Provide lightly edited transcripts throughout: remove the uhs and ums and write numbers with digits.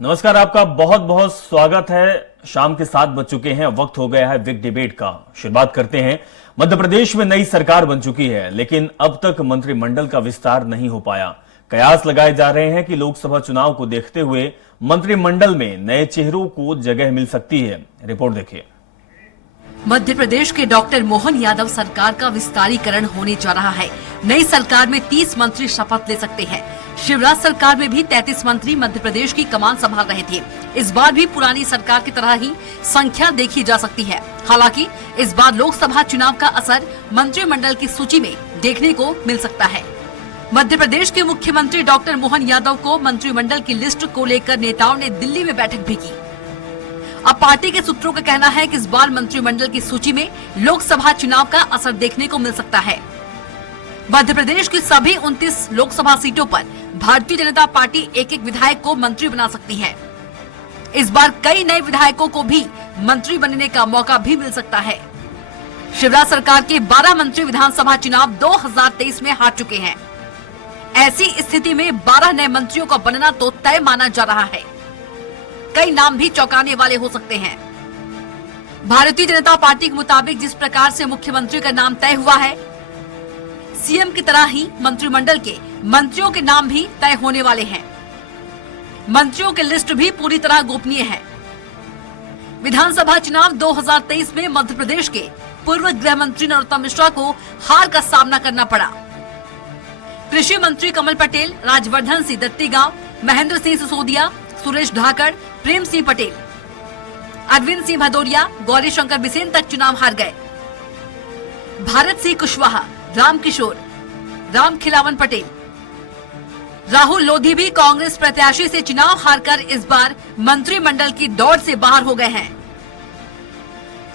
नमस्कार, आपका बहुत बहुत स्वागत है। शाम के 7 बज चुके हैं, वक्त हो गया है बिग डिबेट का। शुरुआत करते हैं। मध्य प्रदेश में नई सरकार बन चुकी है, लेकिन अब तक मंत्रिमंडल का विस्तार नहीं हो पाया। कयास लगाए जा रहे हैं कि लोकसभा चुनाव को देखते हुए मंत्रिमंडल में नए चेहरों को जगह मिल सकती है। रिपोर्ट देखिए। मध्य प्रदेश के डॉक्टर मोहन यादव सरकार का विस्तारीकरण होने जा रहा है। नई सरकार में 30 मंत्री शपथ ले सकते हैं। शिवराज सरकार में भी 33 मंत्री मध्य प्रदेश की कमान संभाल रहे थे। इस बार भी पुरानी सरकार की तरह ही संख्या देखी जा सकती है। हालांकि इस बार लोकसभा चुनाव का असर मंत्रिमंडल की सूची में देखने को मिल सकता है। मध्य प्रदेश के मुख्यमंत्री डॉक्टर मोहन यादव को मंत्रिमंडल की लिस्ट को लेकर नेताओं ने दिल्ली में बैठक भी की। अब पार्टी के सूत्रों का कहना है कि इस बार मंत्रिमंडल की सूची में लोकसभा चुनाव का असर देखने को मिल सकता है। मध्य प्रदेश की सभी 29 लोकसभा सीटों पर भारतीय जनता पार्टी एक एक विधायक को मंत्री बना सकती है। इस बार कई नए विधायकों को भी मंत्री बनने का मौका भी मिल सकता है। शिवराज सरकार के 12 मंत्री विधानसभा चुनाव 2023 में हार चुके हैं। ऐसी स्थिति में 12 नए मंत्रियों का बनना तो तय माना जा रहा है। कई नाम भी चौंकाने वाले हो सकते हैं। भारतीय जनता पार्टी के मुताबिक जिस प्रकार से मुख्यमंत्री का नाम तय हुआ है, सीएम की तरह ही मंत्रिमंडल के मंत्रियों के नाम भी तय होने वाले हैं। मंत्रियों की लिस्ट भी पूरी तरह गोपनीय है। विधानसभा चुनाव 2023 में मध्य प्रदेश के पूर्व गृह मंत्री नरोत्तम मिश्रा को हार का सामना करना पड़ा। कृषि मंत्री कमल पटेल, राजवर्धन सिंह दत्तीगांव, महेंद्र सिंह सिसोदिया, सुरेश धाकड़, प्रेम सिंह पटेल, अरविंद सिंह भदौरिया, गौरी शंकर बिसेन तक चुनाव हार गए। भारत सिंह कुशवाहा, राम किशोर, राम खिलावन पटेल, राहुल लोधी भी कांग्रेस प्रत्याशी से चुनाव हारकर इस बार मंत्रिमंडल की दौड़ से बाहर हो गए हैं।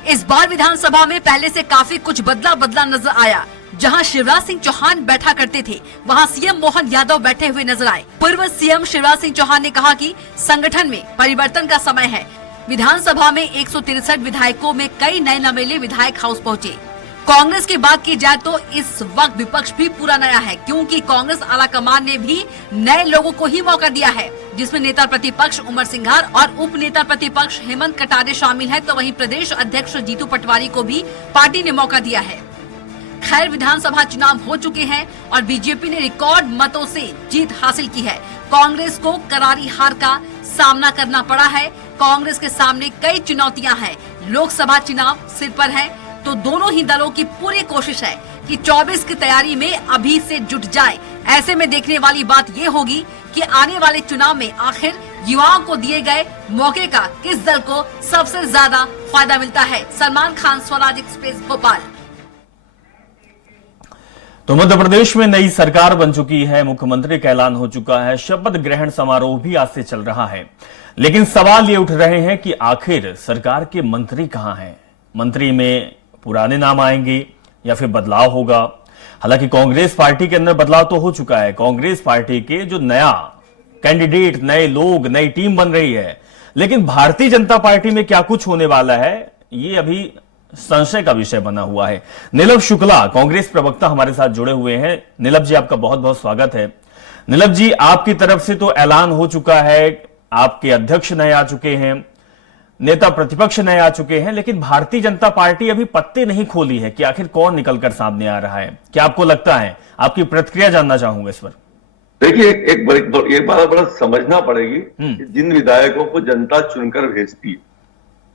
इस बार विधानसभा में पहले से काफी कुछ बदला नजर आया। जहां शिवराज सिंह चौहान बैठा करते थे, वहां सीएम मोहन यादव बैठे हुए नजर आए। पूर्व सीएम शिवराज सिंह चौहान ने कहा कि संगठन में परिवर्तन का समय है। विधानसभा में 163 विधायकों में कई नए नवेले विधायक हाउस पहुंचे। कांग्रेस की बात की जाए तो इस वक्त विपक्ष भी पूरा नया है, क्योंकि कांग्रेस आलाकमान ने भी नए लोगों को ही मौका दिया है, जिसमें नेता प्रतिपक्ष उमर सिंघार और उप नेता प्रतिपक्ष हेमंत कटारे शामिल है। तो वहीं प्रदेश अध्यक्ष जीतू पटवारी को भी पार्टी ने मौका दिया है। खैर, विधानसभा चुनाव हो चुके हैं और बीजेपी ने रिकॉर्ड मतों से जीत हासिल की है। कांग्रेस को करारी हार का सामना करना पड़ा है। कांग्रेस के सामने कई चुनौतियां हैं। लोकसभा चुनाव सिर पर है, तो दोनों ही दलों की पूरी कोशिश है कि 24 की तैयारी में अभी से जुट जाए। ऐसे में देखने वाली बात ये होगी कि आने वाले चुनाव में आखिर युवाओं को दिए गए मौके का किस दल को सबसे ज्यादा फायदा मिलता है। सलमान खान, स्वराज एक्सप्रेस, भोपाल। तो मध्य प्रदेश में नई सरकार बन चुकी है, मुख्यमंत्री का ऐलान हो चुका है, शपथ ग्रहण समारोह भी आज से चल रहा है। लेकिन सवाल ये उठ रहे हैं कि आखिर सरकार के मंत्री कहां हैं? मंत्री में पुराने नाम आएंगे या फिर बदलाव होगा? हालांकि कांग्रेस पार्टी के अंदर बदलाव तो हो चुका है। कांग्रेस पार्टी के जो नया कैंडिडेट, नए लोग, नई टीम बन रही है, लेकिन भारतीय जनता पार्टी में क्या कुछ होने वाला है, ये अभी संशय का विषय बना हुआ है। नीलव शुक्ला, कांग्रेस प्रवक्ता, हमारे साथ जुड़े हुए हैं। नीलव जी, आपका बहुत बहुत स्वागत है। नीलव जी, आपकी तरफ से तो ऐलान हो चुका है, आपके अध्यक्ष नए आ चुके हैं, नेता प्रतिपक्ष नए आ चुके हैं, लेकिन भारतीय जनता पार्टी अभी पत्ते नहीं खोली है कि आखिर कौन निकलकर सामने आ रहा है। क्या आपको लगता है? आपकी प्रतिक्रिया जानना चाहूंगा इस पर। देखिए, एक बात बड़ा समझना पड़ेगी कि जिन विधायकों को जनता चुनकर भेजती है,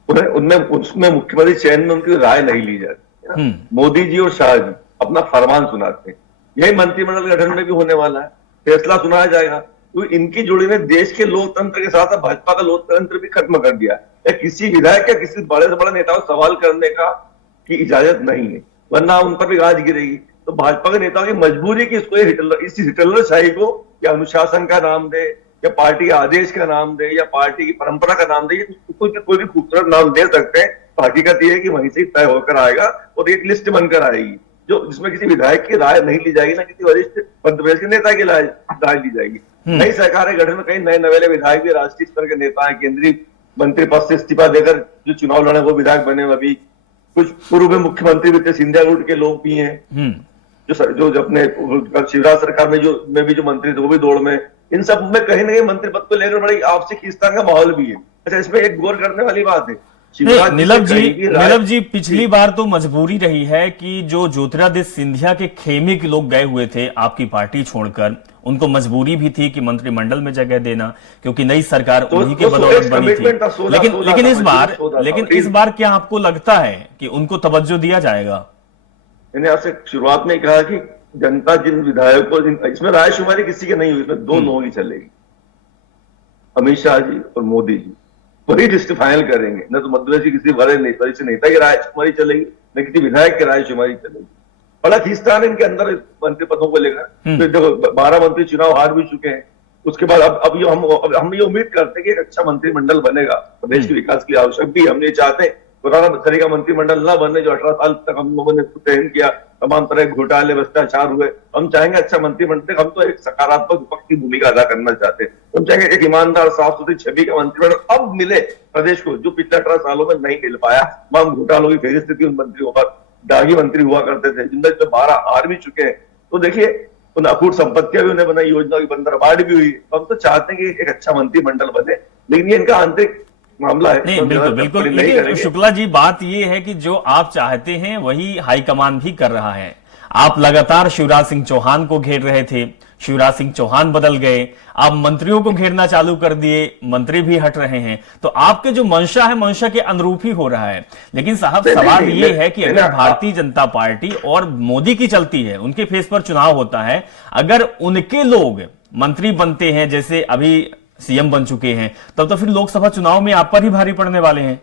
उसमें मुख्यमंत्री चयन में उनकी राय नहीं ली जाती है। मोदी जी और शाह जी अपना फरमान सुनाते हैं। यही मंत्रिमंडल गठन में भी होने वाला है, फैसला सुनाया जाएगा। तो इनकी जोड़ी ने देश के लोकतंत्र के साथ भाजपा का लोकतंत्र भी खत्म कर दिया है। किसी विधायक या किसी बड़े से बड़े नेता को सवाल करने की इजाजत नहीं है, वरना उन पर भी गाज गिरेगी। तो भाजपा के नेताओं की मजबूरी की इसको इस हिटलरशाही को या अनुशासन का नाम दे, या पार्टी के आदेश का नाम दे, या पार्टी की परंपरा का नाम दे, कोई भी खूबसूरत नाम दे सकते हैं। तो हकीकत यह है कि वहीं से तय होकर आएगा और एक लिस्ट बनकर आएगी, जो जिसमें किसी विधायक की राय नहीं ली जाएगी, ना किसी वरिष्ठ मध्य प्रदेश के नेता की राय ली जाएगी। नई सरकार के गठन में कई नए नवेले विधायक भी, राष्ट्रीय स्तर के नेता हैं, केंद्रीय मंत्री पद से इस्तीफा देकर जो चुनाव लड़े वो विधायक बने। अभी कुछ पूर्व मुख्यमंत्री भी थे, सिंधिया रूट के लोग भी हैं, जो अपने शिवराज सरकार में भी जो मंत्री थे वो भी दौड़ में इन सब में कहीं ना कहीं मंत्री पद को लेकर बड़ी आपसी खींचतान का माहौल भी है। अच्छा, इसमें एक गौर करने वाली बात है, शिवराज नीलम जी पिछली बार तो मजबूरी रही है कि जो ज्योतिरादित्य सिंधिया के खेमे के लोग गए हुए थे आपकी पार्टी छोड़कर, उनको मजबूरी भी थी कि मंत्रिमंडल में जगह देना, क्योंकि नई सरकार उन्हीं के बदौलत बनी थी। लेकिन इस बार क्या आपको लगता है कि उनको तवज्जो दिया जाएगा? मैंने आपसे शुरुआत में कहा कि जनता जिन विधायकों, इसमें रायशुमारी किसी के नहीं हुई, इसमें दो लोगों की चलेगी, अमित शाह जी और मोदी जी, वही लिस्ट फाइनल करेंगे। न तो मध्य प्रदेश की किसी बड़े नेता की रायशुमारी चलेगी, न किसी विधायक की रायशुमारी चलेगी। बड़ा खींचतान इनके अंदर मंत्री पदों को लेकर। तो देखो 12 मंत्री चुनाव हार भी चुके हैं, उसके बाद अब हम ये उम्मीद करते हैं कि एक अच्छा मंत्रिमंडल बनेगा, प्रदेश के विकास के लिए आवश्यक भी। हम ये चाहते हैं पुराना तरीका मंत्रिमंडल ना बनने जो 18 साल तक हम लोगों ने सहन किया, तमाम तरह के घोटाले भ्रष्टाचार हुए। हम चाहेंगे अच्छा मंत्रिमंडल, हम तो एक सकारात्मक विपक्ष की भूमिका अदा करना चाहते हैं। हम चाहेंगे एक ईमानदार साफ सुथरी छवि का मंत्रिमंडल अब मिले प्रदेश को, जो पिछले 18 सालों में नहीं मिल पाया। तमाम घोटालों की फेरिस्त थी उन मंत्रियों पर, दागी मंत्री हुआ करते थे जिनमें 12 हार भी चुके हैं। तो देखिए उन अकूट संपत्तियां भी उन्हें बनाई, योजना की बंदरबांट भी हुई। हम तो चाहते हैं कि एक अच्छा मंत्रिमंडल बने, लेकिन ये इनका आंतरिक मामला है। नहीं, बिल्कुल। लेकिन शुक्ला जी, बात ये है कि जो आप चाहते हैं वही हाईकमान भी कर रहा है। आप लगातार शिवराज सिंह चौहान को घेर रहे थे, शिवराज सिंह चौहान बदल गए, आप मंत्रियों को घेरना चालू कर दिए, मंत्री भी हट रहे हैं। तो आपके जो मंशा है, मंशा के अनुरूप ही हो रहा है। लेकिन साहब सवाल ये है कि अगर भारतीय जनता पार्टी और मोदी की चलती है, उनके फेस पर चुनाव होता है, अगर उनके लोग मंत्री बनते हैं, जैसे अभी सीएम बन चुके हैं, तब तो फिर लोकसभा चुनाव में आप पर ही भारी पड़ने वाले हैं।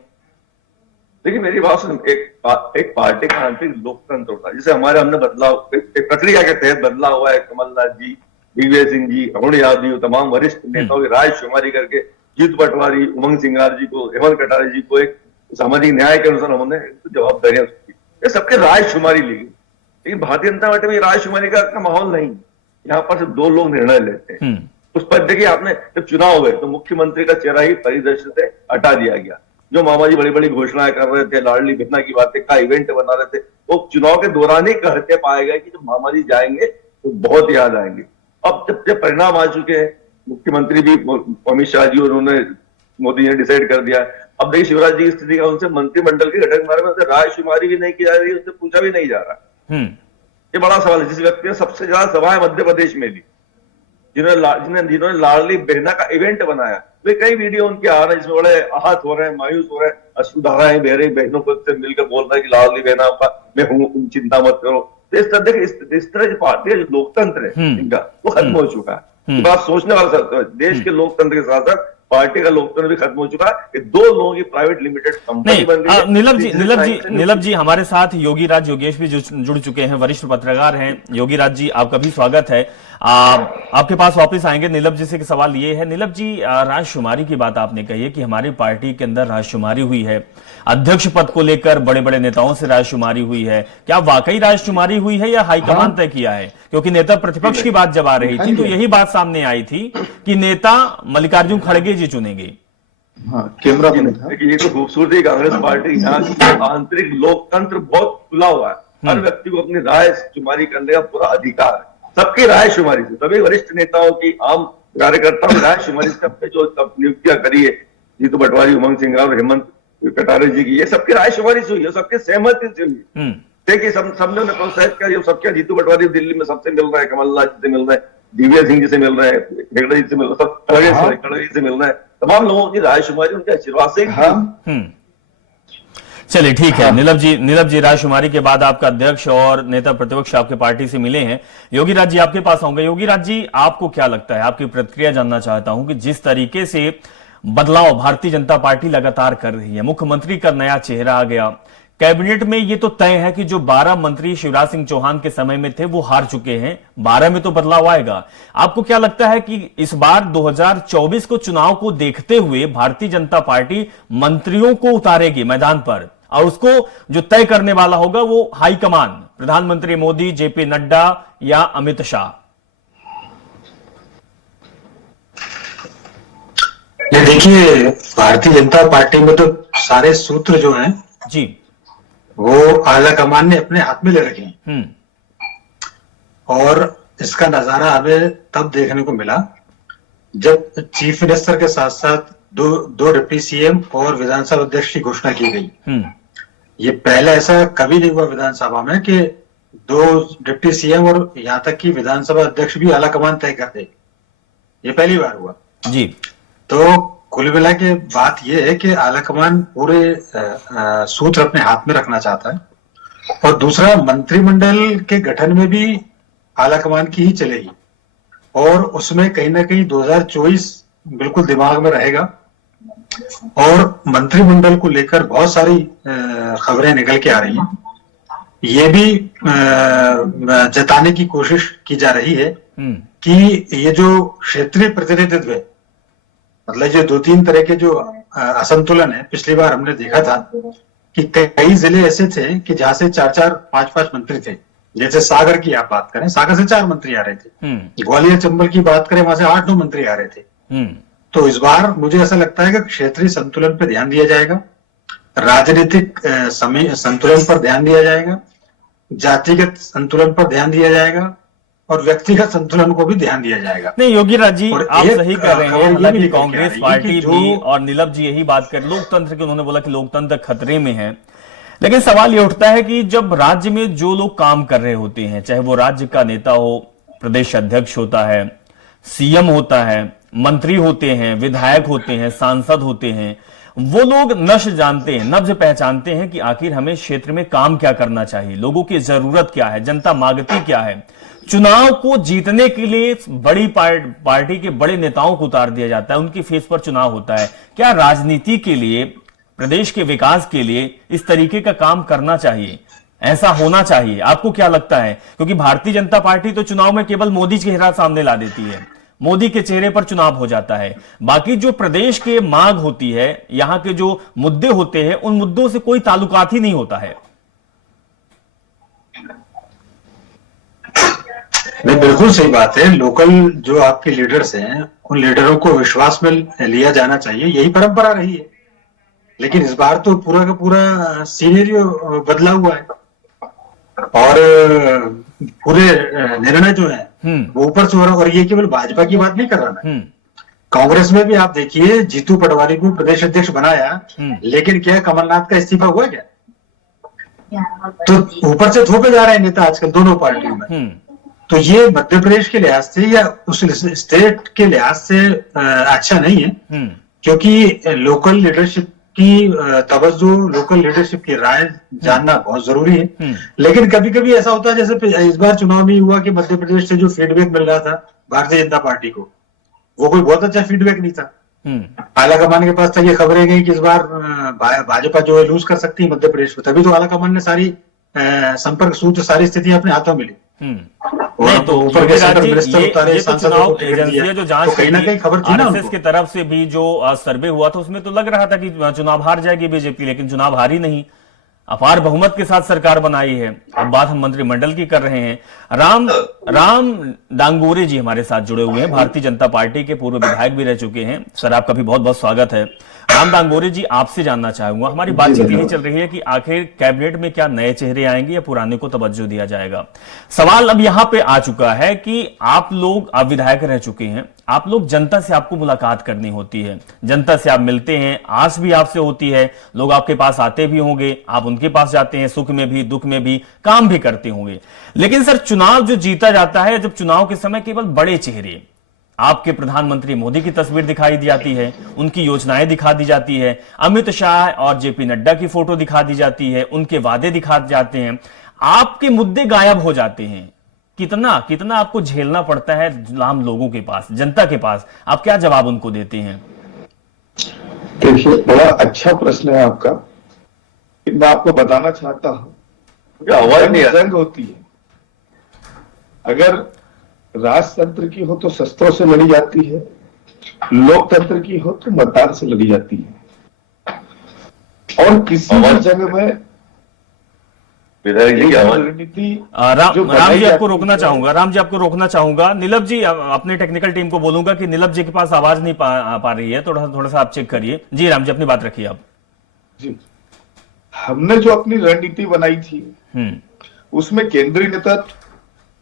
देखिए मेरी बात सुन, एक पार्टी का आंतरिक लोकतंत्र होता है, जिसे हमने बदलाव एक प्रक्रिया के तहत बदला हुआ है। कमलनाथ जी, दिग्विजय सिंह जी, अरुण यादव, तमाम वरिष्ठ नेताओं की रायशुमारी करके जीतू पटवारी, उमंग सिंगार जी को, हेमंत कटारे जी को एक सामाजिक न्याय के अनुसार हमने जवाबदारियां, ये सबके रायशुमारी ली। लेकिन भारतीय जनता पार्टी में रायशुमारी का माहौल नहीं, यहाँ पर सिर्फ 2 लोग निर्णय लेते हैं। उस पर देखिए, आपने जब चुनाव हुए तो मुख्यमंत्री का चेहरा ही परिदृश्य से हटा दिया गया। जो मामा जी बड़ी बड़ी घोषणाएं कर रहे थे, लाडली बहना की बातें का इवेंट बना रहे थे, वो चुनाव के दौरान ही कहते पाए गए कि जब मामा जी जाएंगे तो बहुत याद आएंगे। अब जब परिणाम आ चुके हैं, मुख्यमंत्री भी अमित शाह जी और उन्होंने मोदी ने डिसाइड कर दिया। अब देखिए शिवराज जी की स्थिति का, उनसे मंत्रिमंडल के गठन के बारे में रायशुमारी भी नहीं की जा रही, उससे पूछा भी नहीं जा रहा। ये बड़ा सवाल है। जिस व्यक्ति ने सबसे ज्यादा सभाएं मध्य प्रदेश में ली, जिन्होंने लाडली बहना का इवेंट बनाया, वे कई वीडियो उनके आ रहे हैं जिसमें बड़े आहत हो रहे हैं, मायूस हो रहे हैं, अश्रुधाराएं बह रही, बहनों को से मिलकर बोल रहे हैं कि लाडली बहना का मैं हूं, तुम चिंता मत करो। तो इस तरह की पार्टी जो लोकतंत्र है इनका, वो खत्म हो चुका है। बात सोचने वाला देश के लोकतंत्र के साथ साथ पार्टी का लोकतंत्र भी खत्म हो चुका है। 2 लोगों की प्राइवेट लिमिटेड कंपनी बन गई है। नीलम जी हमारे साथ योगी राज योगेश भी जुड़ चुके हैं, वरिष्ठ पत्रकार हैं। योगी राज जी, आपका भी स्वागत है। आपके पास वापस आएंगे। नीलम जी से सवाल ये है, नीलम जी, राजशुमारी की बात आपने कही है कि हमारी पार्टी के अंदर राजशुमारी हुई है, अध्यक्ष पद को लेकर बड़े बड़े नेताओं से राजशुमारी हुई है। क्या वाकई राजशुमारी हुई है या हाईकमान तय किया है? क्योंकि नेता प्रतिपक्ष की बात जब आ रही थी तो यही बात सामने आई थी कि नेता मल्लिकार्जुन खड़गे जी चुनेंगे। कैमरा देखिए, ये तो खूबसूरती कांग्रेस पार्टी, यहाँ आंतरिक लोकतंत्र बहुत खुला हुआ है। हर व्यक्ति को अपनी राय शुमारी करने का पूरा अधिकार है। सबकी राय शुमारी से, सभी वरिष्ठ नेताओं की, आम कार्यकर्ताओं की राय शुमारी से अपने जो नियुक्तियां करी है, जीतू पटवारी, उमंग सिंगार और हेमंत कटारे जी की, ये सबकी राय शुमारी से हुई है, सबके सहमति से हुई। देखिए सबने प्रोत्साहित किया। सबके जीतू पटवारी दिल्ली में सबसे मिल रहे हैं, कमलनाथ जी से मिल रहे हैं, दिग्विजय सिंह जी से मिल रहे हैं, हेगड़े जी से मिल रहे हैं, सब खड़गे जी से मिल रहे हैं। तमाम लोगों की राय शुमारी उनके आशीर्वाद से। चलिए ठीक है। नीलम जी, राजशुमारी के बाद आपका अध्यक्ष और नेता प्रतिपक्ष आपके पार्टी से मिले हैं। योगी राज जी आपके पास होंगे। योगी राज जी, आपको क्या लगता है, आपकी प्रतिक्रिया जानना चाहता हूं कि जिस तरीके से बदलाव भारतीय जनता पार्टी लगातार कर रही है, मुख्यमंत्री का नया चेहरा आ गया, कैबिनेट में ये तो तय है कि जो 12 मंत्री शिवराज सिंह चौहान के समय में थे वो हार चुके हैं, 12 में तो बदलाव आएगा। आपको क्या लगता है कि इस बार 2024 को चुनाव को देखते हुए भारतीय जनता पार्टी मंत्रियों को उतारेगी मैदान पर, और उसको जो तय करने वाला होगा वो हाईकमान, प्रधानमंत्री मोदी, जेपी नड्डा या अमित शाह? ये देखिए, भारतीय जनता पार्टी में तो सारे सूत्र जो हैं जी, वो आला कमान ने अपने हाथ में ले रखे हैं। और इसका नजारा हमें तब देखने को मिला जब चीफ मिनिस्टर के साथ साथ दो डिप्टी सीएम और विधानसभा अध्यक्ष की घोषणा की गई, ये पहले ऐसा कभी नहीं हुआ विधानसभा में कि दो डिप्टी सीएम और यहाँ तक कि विधानसभा अध्यक्ष भी आलाकमान तय कर दे। ये पहली बार हुआ जी। तो कुल मिला के बात यह है कि आलाकमान पूरे सूत्र अपने हाथ में रखना चाहता है, और दूसरा मंत्रिमंडल के गठन में भी आलाकमान की ही चलेगी, और उसमें कहीं ना कहीं 2024 बिल्कुल दिमाग में रहेगा। और मंत्रिमंडल को लेकर बहुत सारी खबरें निकल के आ रही हैं, ये भी जताने की कोशिश की जा रही है कि ये जो क्षेत्रीय प्रतिनिधित्व है, मतलब जो 2-3 तरह के जो असंतुलन है, पिछली बार हमने देखा था कि कई जिले ऐसे थे कि जहां से 4-4, 5-5 मंत्री थे। जैसे सागर की आप बात करें, सागर से 4 मंत्री आ रहे थे। ग्वालियर चंबल की बात करें, वहां से 8-9 मंत्री आ रहे थे। तो इस बार मुझे ऐसा लगता है कि क्षेत्रीय संतुलन पर ध्यान दिया जाएगा, राजनीतिक संतुलन पर ध्यान दिया जाएगा, जातिगत संतुलन पर ध्यान दिया जाएगा, और व्यक्तिगत संतुलन को भी ध्यान दिया जाएगा। नहीं योगी राज जी, आप सही कर रहे हैं। हालांकि कांग्रेस कांग्रेस पार्टी भी और नीलम जी यही बात कर, लोकतंत्र की उन्होंने बोला कि लोकतंत्र खतरे में है। लेकिन सवाल ये उठता है कि जब राज्य में जो लोग काम कर रहे होते हैं, चाहे वो राज्य का नेता हो, प्रदेश अध्यक्ष होता है, सीएम होता है, मंत्री होते हैं, विधायक होते हैं, सांसद होते हैं, वो लोग नब्ज जानते हैं, नब्ज पहचानते हैं कि आखिर हमें क्षेत्र में काम क्या करना चाहिए, लोगों की जरूरत क्या है, जनता मांगती क्या है। चुनाव को जीतने के लिए बड़ी पार्टी के बड़े नेताओं को उतार दिया जाता है, उनकी फेस पर चुनाव होता है। क्या राजनीति के लिए, प्रदेश के विकास के लिए इस तरीके का काम करना चाहिए, ऐसा होना चाहिए? आपको क्या लगता है? क्योंकि भारतीय जनता पार्टी तो चुनाव में केवल मोदी के चेहरा सामने ला देती है, मोदी के चेहरे पर चुनाव हो जाता है। बाकी जो प्रदेश के मांग होती है, यहां के जो मुद्दे होते हैं, उन मुद्दों से कोई ताल्लुकात ही नहीं होता है। नहीं, बिल्कुल सही बात है। लोकल जो आपके लीडर्स हैं, उन लीडरों को विश्वास में लिया जाना चाहिए, यही परंपरा रही है। लेकिन इस बार तो पूरा का पूरा सीनेरियो बदला हुआ है, और पूरे निर्णय जो है वो ऊपर से हो रहा है। और ये केवल भाजपा की बात नहीं कर रहा मैं, कांग्रेस में भी आप देखिए, जीतू पटवारी को प्रदेश अध्यक्ष बनाया, लेकिन क्या कमलनाथ का इस्तीफा हुआ क्या? तो ऊपर से थोपे जा रहे हैं नेता आजकल दोनों पार्टियों में। तो ये मध्य प्रदेश के लिहाज से या उस स्टेट के लिहाज से अच्छा नहीं है, क्योंकि लोकल लीडरशिप की तवज्जो, लोकल लीडरशिप की राय जानना बहुत जरूरी है। लेकिन कभी कभी ऐसा होता है, जैसे इस बार चुनाव में हुआ कि मध्य प्रदेश से जो फीडबैक मिल रहा था भारतीय जनता पार्टी को, वो कोई बहुत अच्छा फीडबैक नहीं था। आलाकमान के पास तक ये खबरें गई कि इस बार भाजपा जो है लूज कर सकती है मध्य प्रदेश में। तभी तो आलाकमान ने सारी संपर्क सूत्र, सारी स्थिति अपने हाथों में ली। नहीं तो ऊपर के चुनाव एजेंसियां जो जांच कहीं ना कहीं खबर थी ना आरएसएस की तरफ से भी जो सर्वे हुआ था, उसमें तो लग रहा था कि चुनाव हार जाएगी बीजेपी, लेकिन चुनाव हारी नहीं, अपार बहुमत के साथ सरकार बनाई है। अब बात हम मंत्रिमंडल की कर रहे हैं। राम दांगोरे जी हमारे साथ जुड़े हुए हैं, भारतीय जनता पार्टी के पूर्व विधायक भी रह चुके हैं। सर, आपका भी बहुत बहुत स्वागत है। राम दांगोरे जी, आपसे जानना चाहूंगा, हमारी बातचीत यही चल रही है कि आखिर कैबिनेट में क्या नए चेहरे आएंगे या पुराने को तवज्जो दिया जाएगा। सवाल अब यहां पे आ चुका है कि आप लोग, आप विधायक रह चुके हैं, आप लोग जनता से, आपको मुलाकात करनी होती है, जनता से आप मिलते हैं, आस भी आपसे होती है, लोग आपके पास आते भी होंगे, आप उनके पास जाते हैं, सुख में भी दुख में भी, काम भी करते होंगे। लेकिन सर, चुनाव जो जीता जाता है, जब चुनाव के समय केवल बड़े चेहरे, आपके प्रधानमंत्री मोदी की तस्वीर दिखाई दी जाती है, उनकी योजनाएं दिखा दी जाती है, अमित शाह और जेपी नड्डा की फोटो दिखा दी जाती है, उनके वादे दिखा जाते हैं, आपके मुद्दे गायब हो जाते हैं। कितना कितना आपको झेलना पड़ता है आम लोगों के पास, जनता के पास? आप क्या जवाब उनको देते हैं? देखिए, बड़ा अच्छा प्रश्न है आपका। मैं आपको बताना चाहता हूं, आवाज नहीं जंग होती है, अगर राजतंत्र की हो तो शस्त्रों से लड़ी जाती है, लोकतंत्र की हो तो मतदान से लड़ी जाती है। और किसी भी जंग में रणनीति राम जी आपको रोकना चाहूंगा, राम जी आपको रोकना चाहूंगा। नीलम जी, अपने टेक्निकल टीम को बोलूंगा कि नीलम जी के पास आवाज नहीं पा रही है, थोड़ा सा आप चेक करिए। जी राम जी, अपनी बात रखिए आप। जी, हमने जो अपनी रणनीति बनाई थी, उसमें केंद्रीय नेतृत्व,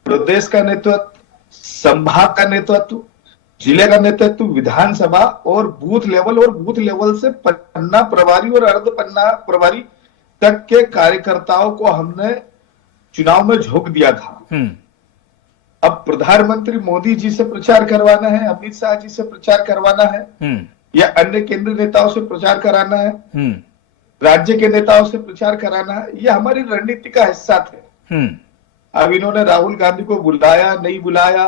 प्रदेश का नेतृत्व, संभाग का नेतृत्व, जिले का नेतृत्व विधानसभा और बूथ लेवल से पन्ना प्रभारी और अर्ध पन्ना प्रभारी तक के कार्यकर्ताओं को हमने चुनाव में झोंक दिया था। अब प्रधानमंत्री मोदी जी से प्रचार करवाना है, अमित शाह जी से प्रचार करवाना है, या अन्य केंद्रीय नेताओं से प्रचार कराना है, राज्य के नेताओं से प्रचार कराना है, ये हमारी रणनीति का हिस्सा थे। अब इन्होंने राहुल गांधी को बुलाया नहीं बुलाया,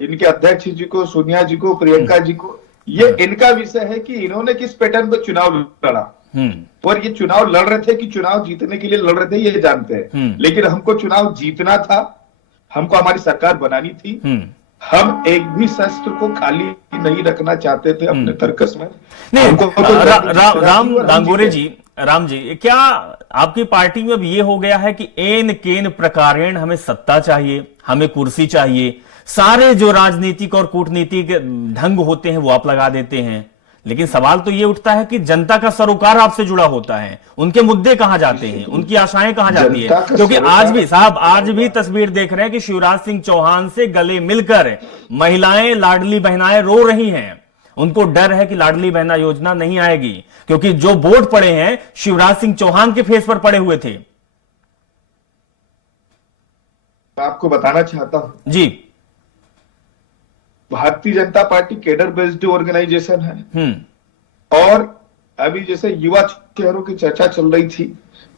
इनके अध्यक्ष जी को, सोनिया जी को, प्रियंका जी को, ये इनका विषय है कि इन्होंने किस पैटर्न पर चुनाव लड़ा। और ये चुनाव लड़ रहे थे कि चुनाव जीतने के लिए लड़ रहे थे, ये जानते हैं। लेकिन हमको चुनाव जीतना था, हमको हमारी सरकार बनानी थी। हम एक भी शस्त्र को खाली नहीं रखना चाहते थे अपने तर्कस में। नहीं, राम दांगोरे जी, राम जी, क्या आपकी पार्टी में अब ये हो गया है कि एन केन प्रकारेण हमें सत्ता चाहिए, हमें कुर्सी चाहिए, सारे जो राजनीतिक और कूटनीतिक ढंग होते हैं वो आप लगा देते हैं, लेकिन सवाल तो ये उठता है कि जनता का सरोकार आपसे जुड़ा होता है, उनके मुद्दे कहां जाते हैं, उनकी आशाएं कहां जाती है? क्योंकि आज भी साहब, आज भी तस्वीर देख रहे हैं कि शिवराज सिंह चौहान से गले मिलकर महिलाएं, लाडली बहनाएं रो रही हैं। उनको डर है कि लाडली बहना योजना नहीं आएगी, क्योंकि जो वोट पड़े हैं शिवराज सिंह चौहान के फेस पर पड़े हुए थे। मैं आपको बताना चाहता हूं जी, Bharatiya Janata party cadre based organisation है, और अभी जैसे युवा चेहरों की चर्चा चल रही थी,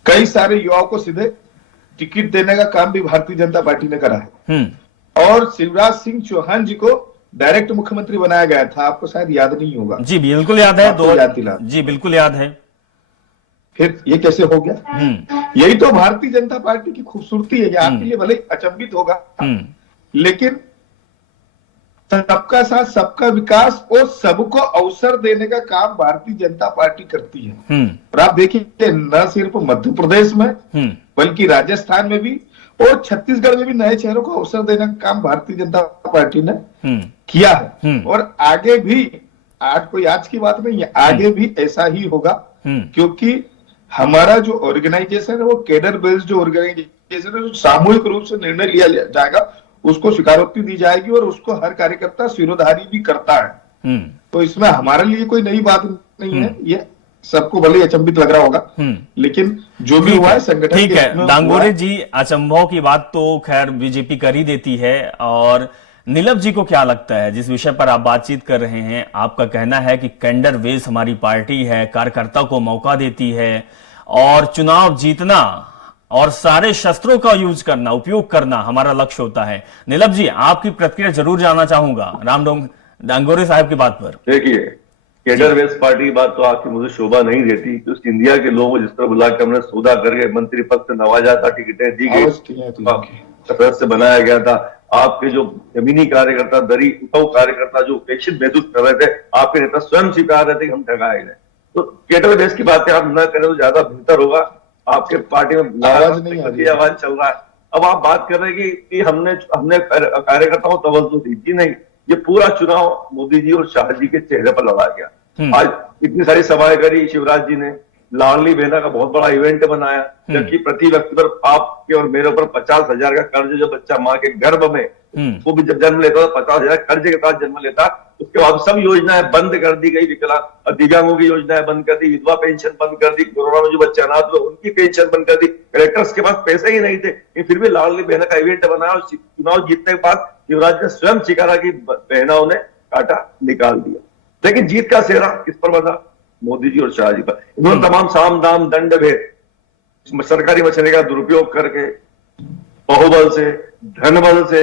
कई सारे युवाओं को सीधे टिकट देने का काम भी भारतीय जनता पार्टी ने करा है। और शिवराज सिंह चौहान जी को डायरेक्ट मुख्यमंत्री बनाया गया था, आपको शायद याद नहीं होगा। जी बिल्कुल याद है, जी बिल्कुल याद है। फिर ये कैसे हो गया? यही तो भारतीय जनता पार्टी की खूबसूरती है। आपके लिए भले अचंभित होगा, लेकिन सबका साथ, सबका विकास और सबको अवसर देने का काम भारतीय जनता पार्टी करती है। और आप देखिए, न सिर्फ मध्य प्रदेश में बल्कि राजस्थान में भी और छत्तीसगढ़ में भी नए चेहरों को अवसर देने का काम भारतीय जनता पार्टी ने किया है। और आगे भी, आज की बात नहीं है, आगे भी ऐसा ही होगा, क्योंकि हमारा जो ऑर्गेनाइजेशन है वो कैडर बेस्ड जो ऑर्गेनाइजेशन है, जो सामूहिक रूप से निर्णय लिया जाएगा उसको स्वीकारोक्ति दी जाएगी, और उसको हर कार्यकर्ता सिरोधारी भी करता है। तो इसमें हमारे लिए कोई नई बात नहीं है, ये सबको भले अचंभित लग रहा होगा, लेकिन जो भी हुआ है संगठन। ठीक है दांगोरे जी, अचंभों की बात तो खैर बीजेपी कर ही देती है। और नीलम जी को क्या लगता है, जिस विषय पर आप बातचीत कर रहे हैं, आपका कहना है कि कैडर बेस हमारी पार्टी है, कार्यकर्ता को मौका देती है, और चुनाव जीतना और सारे शस्त्रों का यूज करना, उपयोग करना हमारा लक्ष्य होता है। नीलम जी, आपकी प्रतिक्रिया जरूर जानना चाहूंगा राम दांगोरे साहब की बात पर। देखिए, कैडर बेस पार्टी की बात तो आपकी मुझे शोभा नहीं देती कि उस इंडिया के लोगों को जिस तरह बुलाकर हमने सौदा करके मंत्री पद से नवाजा था, टिकटें दी गई, सदस्य बनाया गया था। आपके जो जमीनी कार्यकर्ता, दरी उठाऊ कार्यकर्ता जो अपेक्षित नेतृत्व कर रहे थे, आपके नेता स्वयं स्वीकार रहे थे कि हम ठगाए गए। तो कैडर बेस की बातें आप न करें तो ज्यादा बेहतर होगा। आपके पार्टी में आवाज चल रहा है। अब आप बात कर रहे हैं कि हमने कार्यकर्ताओं को तवज्जो दी। जी नहीं, ये पूरा चुनाव मोदी जी और शाह जी के चेहरे पर लड़ा गया। आज इतनी सारी सभाएं करी शिवराज जी ने, लाडली बहना का बहुत बड़ा इवेंट बनाया, जबकि प्रति व्यक्ति पर आपके और मेरे ऊपर 50,000 का कर्ज, जो बच्चा माँ के गर्भ में वो भी जब जन्म लेता था 50,000 कर्ज के साथ जन्म लेता, उसके बाद सब योजनाएं बंद कर दी गई। विकलांग दिव्यांगों की योजनाएं बंद कर दी, विधवा पेंशन बंद कर दी, कोरोना में जो बच्चे अनाथ हुए उनकी पेंशन बंद कर दी। कलेक्टर्स के पास पैसे ही नहीं थे, फिर भी लाडली बहना का इवेंट बनाया, और चुनाव जीतने के बाद शिवराज ने स्वयं स्वीकारा कि बहनाओं ने काटा निकाल दिया। लेकिन जीत का सेहरा किस पर बंधा? मोदी जी और शाह जी पर। इन्होंने तमाम साम दाम दंड भेद, सरकारी मशीनरी का दुरुपयोग करके, बाहुबल से, धनबल से,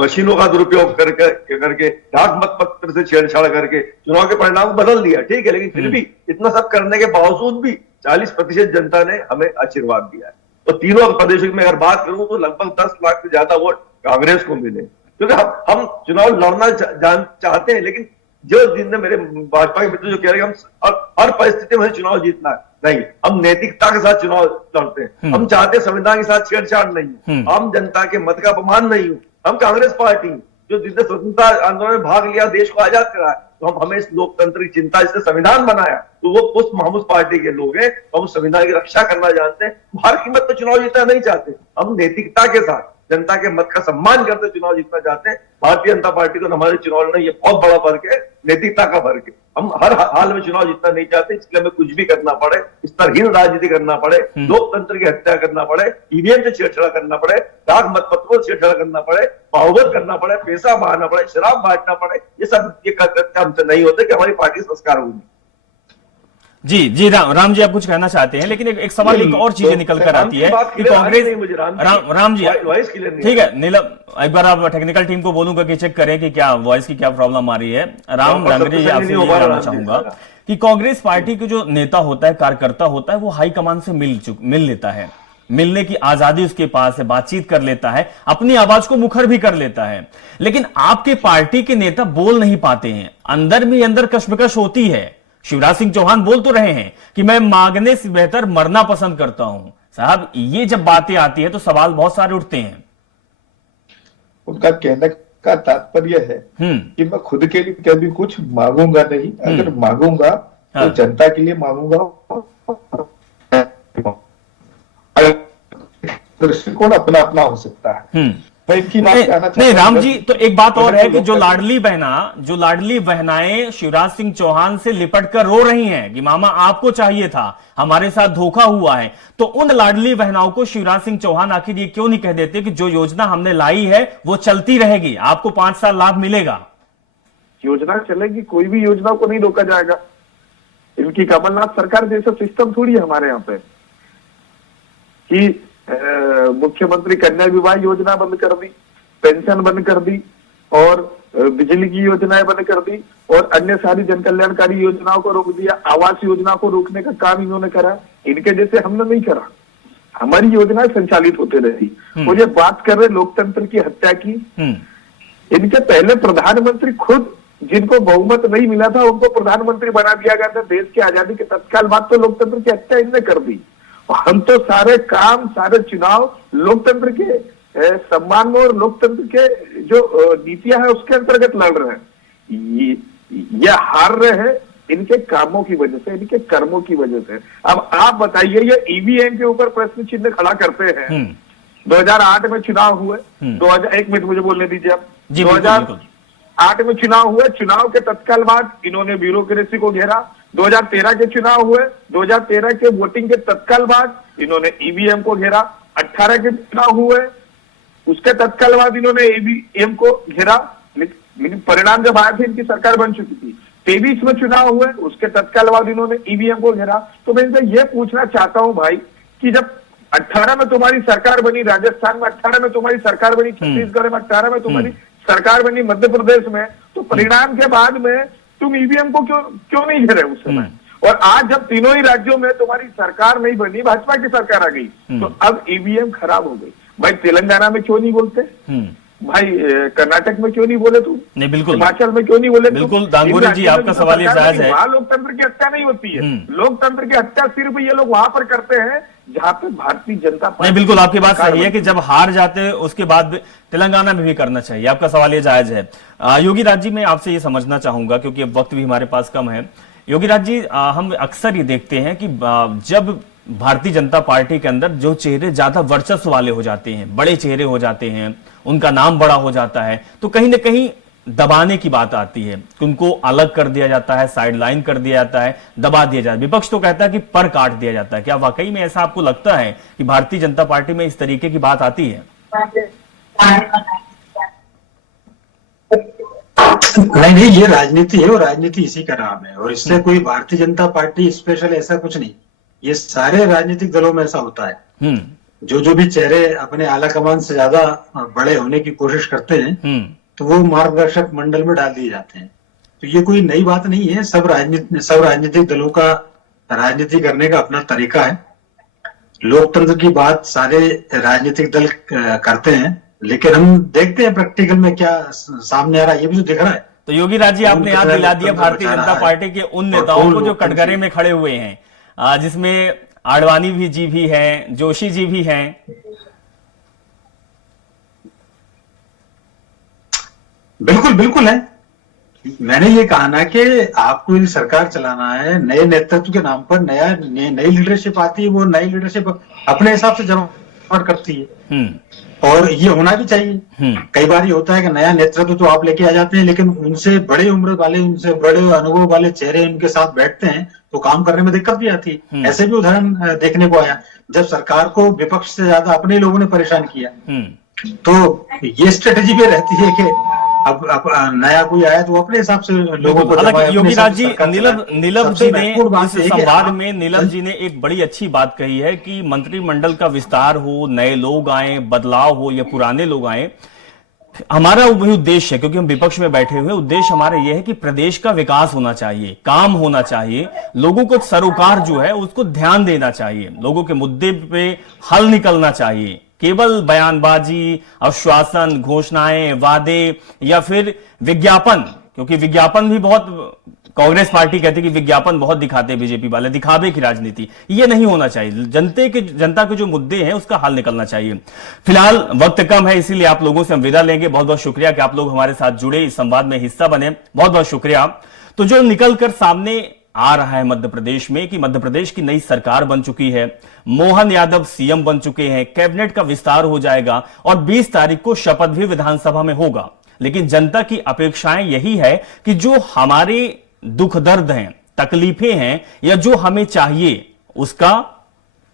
मशीनों का दुरुपयोग करके डाक मतपत्र से छेड़छाड़ करके चुनाव के परिणाम को बदल दिया। ठीक है, लेकिन फिर भी इतना सब करने के बावजूद भी 40% जनता ने हमें आशीर्वाद दिया है। तो तीनों प्रदेशों में अगर बात करूं तो लगभग 10 लाख से ज्यादा वोट कांग्रेस को मिले, क्योंकि हम चुनाव लड़ना चाहते हैं। लेकिन जो दिन ने मेरे भाजपा के मित्र जो कह रहे हैं हम हर परिस्थिति में चुनाव जीतना है, नहीं, हम नैतिकता के साथ चुनाव लड़ते हैं। हम चाहते हैं संविधान के साथ छेड़छाड़ नहीं, हम जनता के मत का अपमान नहीं हो। हम कांग्रेस पार्टी जो जिसने स्वतंत्रता आंदोलन में भाग लिया, देश को आजाद कराया, तो हमें इस लोकतंत्र की चिंता, जिसने संविधान बनाया, तो वो उस महमूद पार्टी के लोग हैं। हम संविधान की रक्षा करना जानते हैं, हर कीमत पर चुनाव जीतना नहीं चाहते। हम नैतिकता के साथ जनता के मत का सम्मान करते चुनाव जीतना चाहते हैं। भारतीय जनता पार्टी को हमारे चुनाव लड़ना ये बहुत बड़ा फर्क है, नैतिकता का फर्क है। हम हर हाल में चुनाव जीतना नहीं चाहते, इसलिए हमें कुछ भी करना पड़े, स्तरहीन राजनीति करना पड़े, लोकतंत्र की हत्या करना पड़े, ईवीएम से छेड़छाड़ करना पड़े, डाक मतपत्रों से छेड़छाड़ करना पड़े, पावत करना पड़े, पैसा बहाना पड़े, शराब बांटना पड़े, ये सब ये हमसे नहीं होते कि हमारी पार्टी संस्कार होगी। जी जी राम जी, आप कुछ कहना चाहते हैं, लेकिन एक सवाल एक और चीजें निकल कर आती है कि कांग्रेस राम जी ठीक है नीलम, एक बार आप टेक्निकल टीम को बोलूंगा कि चेक करें कि क्या वॉइस की क्या प्रॉब्लम आ रही है। राम डांगरे जी, आपसे ये जानना चाहूंगा कि कांग्रेस पार्टी के जो नेता होता है, कार्यकर्ता होता है, वो हाईकमान से मिल लेता है, मिलने की आजादी उसके पास है, बातचीत कर लेता है, अपनी आवाज को मुखर भी कर लेता है, लेकिन आपके पार्टी के नेता बोल नहीं पाते हैं, अंदर में अंदर कश्मकश होती है। शिवराज सिंह चौहान बोल तो रहे हैं कि मैं मांगने से बेहतर मरना पसंद करता हूं। साहब, ये जब बातें आती है तो सवाल बहुत सारे उठते हैं। उनका कहने का तात्पर्य है कि मैं खुद के लिए कभी कुछ मांगूंगा नहीं, अगर मांगूंगा तो जनता के लिए मांगूंगा। दृष्टिकोण अपना अपना हो सकता है। नहीं राम जी, तो एक बात और है कि जो लाडली बहनाएं शिवराज सिंह चौहान से लिपट कर रो रही हैं कि मामा आपको चाहिए था, हमारे साथ धोखा हुआ है, तो उन लाडली बहनाओं को शिवराज सिंह चौहान आखिर ये क्यों नहीं कह देते कि जो योजना हमने लाई है वो चलती रहेगी, आपको 5 साल लाभ मिलेगा? योजना चलेगी, कोई भी योजना को नहीं रोका जाएगा। इनकी कमलनाथ सरकार जैसा सिस्टम थोड़ी है हमारे यहाँ पे कि मुख्यमंत्री कन्या विवाह योजना बंद कर दी, पेंशन बंद कर दी, और बिजली की योजनाएं बंद कर दी, और अन्य सारी जन कल्याणकारी योजनाओं को रोक दिया। आवास योजना को रोकने का काम इन्होंने करा, इनके जैसे हमने नहीं करा। हमारी योजनाएं संचालित होते रही। और ये बात कर रहे लोकतंत्र की हत्या की, इनके पहले प्रधानमंत्री खुद जिनको बहुमत नहीं मिला था उनको प्रधानमंत्री बना दिया गया था। देश की आजादी के तत्काल बाद तो लोकतंत्र की हत्या इनने कर दी। हम तो सारे काम, सारे चुनाव लोकतंत्र के सम्मान में और लोकतंत्र के जो नीतियां हैं उसके अंतर्गत लड़ रहे हैं। ये हार रहे हैं इनके कामों की वजह से, इनके कर्मों की वजह से। अब आप बताइए, ये ईवीएम के ऊपर प्रश्न चिन्ह खड़ा करते हैं। 2008 में चुनाव हुए, 1 मिनट मुझे बोलने दीजिए आप। 2008 में चुनाव हुए, चुनाव के तत्काल बाद इन्होंने ब्यूरोक्रेसी को घेरा। 2013 के चुनाव हुए, 2013 के वोटिंग के तत्काल बाद इन्होंने ईवीएम को घेरा। 18 के चुनाव हुए, उसके तत्काल बाद इन्होंने ईवीएम को घेरा, लेकिन परिणाम जब आए थे इनकी सरकार बन चुकी थी। 23 में चुनाव हुए, उसके तत्काल बाद इन्होंने ईवीएम को घेरा। तो मैं इनसे ये पूछना चाहता हूं भाई कि जब 18 में तुम्हारी सरकार बनी राजस्थान में, 18 में तुम्हारी सरकार बनी छत्तीसगढ़ में, 18 में तुम्हारी सरकार बनी मध्य प्रदेश में, तो परिणाम के बाद में तुम ईवीएम को क्यों नहीं घेरे उस समय? और आज जब तीनों ही राज्यों में तुम्हारी सरकार नहीं बनी, भाजपा की सरकार आ गई, तो अब ईवीएम खराब हो गई। भाई तेलंगाना में क्यों नहीं बोलते? भाई कर्नाटक में क्यों नहीं बोले तुम? नहीं, बिल्कुल हिमाचल में क्यों नहीं बोले? बिल्कुल दांगोरी जी, आपका सवाल ये जायज है। वहां लोकतंत्र की हत्या नहीं होती है। लोकतंत्र की हत्या सिर्फ ये लोग वहां पर करते हैं जहां पे भारतीय जनता पार्टी। नहीं, बिल्कुल आपकी बात सही है कि जब हार जाते हैं उसके बाद तेलंगाना में भी करना चाहिए। आपका सवाल ये जायज है। योगी राज जी, मैं आपसे ये समझना चाहूंगा क्योंकि अब वक्त भी हमारे पास कम है। योगी राज जी, हम अक्सर ये देखते हैं कि जब भारतीय जनता पार्टी के अंदर जो चेहरे ज्यादा वर्चस्व वाले हो जाते हैं, बड़े चेहरे हो जाते हैं, उनका नाम बड़ा हो जाता है, तो कहीं ना कहीं दबाने की बात आती है, उनको अलग कर दिया जाता है, साइडलाइन कर दिया जाता है, दबा दिया जाता है। विपक्ष तो कहता है कि पर काट दिया जाता है। क्या वाकई में ऐसा आपको लगता है कि भारतीय जनता पार्टी में इस तरीके की बात आती है? नहीं, ये राजनीति है और राजनीति इसी का नाम है, और इससे कोई भारतीय जनता पार्टी स्पेशल ऐसा कुछ नहीं। ये सारे राजनीतिक दलों में ऐसा होता है। जो भी चेहरे अपने आला कमान से ज्यादा बड़े होने की कोशिश करते हैं तो वो मार्गदर्शक मंडल में डाल दिए जाते हैं। तो ये कोई नई बात नहीं है। सब राजनीतिक दलों का राजनीति करने का अपना तरीका है। लोकतंत्र की बात सारे राजनीतिक दल करते हैं, लेकिन हम देखते हैं प्रैक्टिकल में क्या सामने आ रहा है, ये भी तो दिख रहा है। तो योगी राज जी, आपने याद दिला दिया भारतीय जनता पार्टी के उन नेताओं को जो कटघरे में खड़े हुए हैं, जिसमें आडवाणी जी भी हैं, जोशी जी भी हैं। बिल्कुल है। मैंने ये कहा ना कि आपको यदि सरकार चलाना है, नए नेतृत्व के नाम पर नई लीडरशिप आती है, वो नई लीडरशिप अपने हिसाब से जमा करती है और ये होना भी चाहिए। कई बार ये होता है कि नया नेतृत्व तो आप लेके आ जाते हैं, लेकिन उनसे बड़े उम्र वाले, उनसे बड़े अनुभव वाले चेहरे उनके साथ बैठते हैं तो काम करने में दिक्कत भी आती है। ऐसे भी उदाहरण देखने को आया जब सरकार को विपक्ष से ज्यादा अपने लोगों ने परेशान किया। तो ये स्ट्रेटेजी भी रहती है कि अब नया कोई आया तो अपने हिसाब से लोगों को। हालांकि योगीराज जी, नीलम जी ने इस संवाद में नीलम जी ने एक बड़ी अच्छी बात कही है कि मंत्रिमंडल का विस्तार हो, नए लोग आए, बदलाव हो या पुराने लोग आए, हमारा वही उद्देश्य है, क्योंकि हम विपक्ष में बैठे हुए, उद्देश्य हमारा यह है कि प्रदेश का विकास होना चाहिए, काम होना चाहिए, लोगों को सरोकार जो है उसको ध्यान देना चाहिए, लोगों के मुद्दे पे हल निकलना चाहिए। केवल बयानबाजी, आश्वासन, घोषणाएं, वादे या फिर विज्ञापन, क्योंकि विज्ञापन भी बहुत, कांग्रेस पार्टी कहती है कि विज्ञापन बहुत दिखाते हैं बीजेपी वाले, दिखावे की राजनीति, ये नहीं होना चाहिए। जनता के जो मुद्दे हैं उसका हल निकलना चाहिए। फिलहाल वक्त कम है, इसीलिए आप लोगों से हम विदा लेंगे। बहुत बहुत शुक्रिया कि आप लोग हमारे साथ जुड़े, इस संवाद में हिस्सा बने, बहुत बहुत शुक्रिया। तो जो निकलकर सामने आ रहा है मध्य प्रदेश में कि मध्य प्रदेश की नई सरकार बन चुकी है, मोहन यादव सीएम बन चुके हैं, कैबिनेट का विस्तार हो जाएगा और 20 तारीख को शपथ भी विधानसभा में होगा। लेकिन जनता की अपेक्षाएं यही है कि जो हमारे दुख दर्द हैं, तकलीफें हैं या जो हमें चाहिए उसका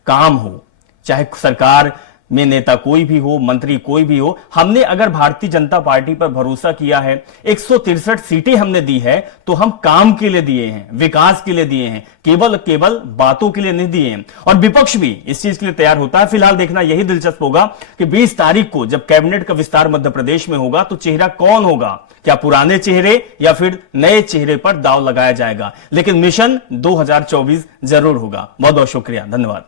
काम हो, चाहे सरकार में नेता कोई भी हो, मंत्री कोई भी हो। हमने अगर भारतीय जनता पार्टी पर भरोसा किया है, 163 सीटें हमने दी है, तो हम काम के लिए दिए हैं, विकास के लिए दिए हैं, केवल बातों के लिए नहीं दिए हैं। और विपक्ष भी इस चीज के लिए तैयार होता है। फिलहाल देखना यही दिलचस्प होगा कि 20 तारीख को जब कैबिनेट का विस्तार मध्य प्रदेश में होगा तो चेहरा कौन होगा, क्या पुराने चेहरे या फिर नए चेहरे पर दांव लगाया जाएगा। लेकिन मिशन 2024 जरूर होगा। बहुत बहुत शुक्रिया, धन्यवाद।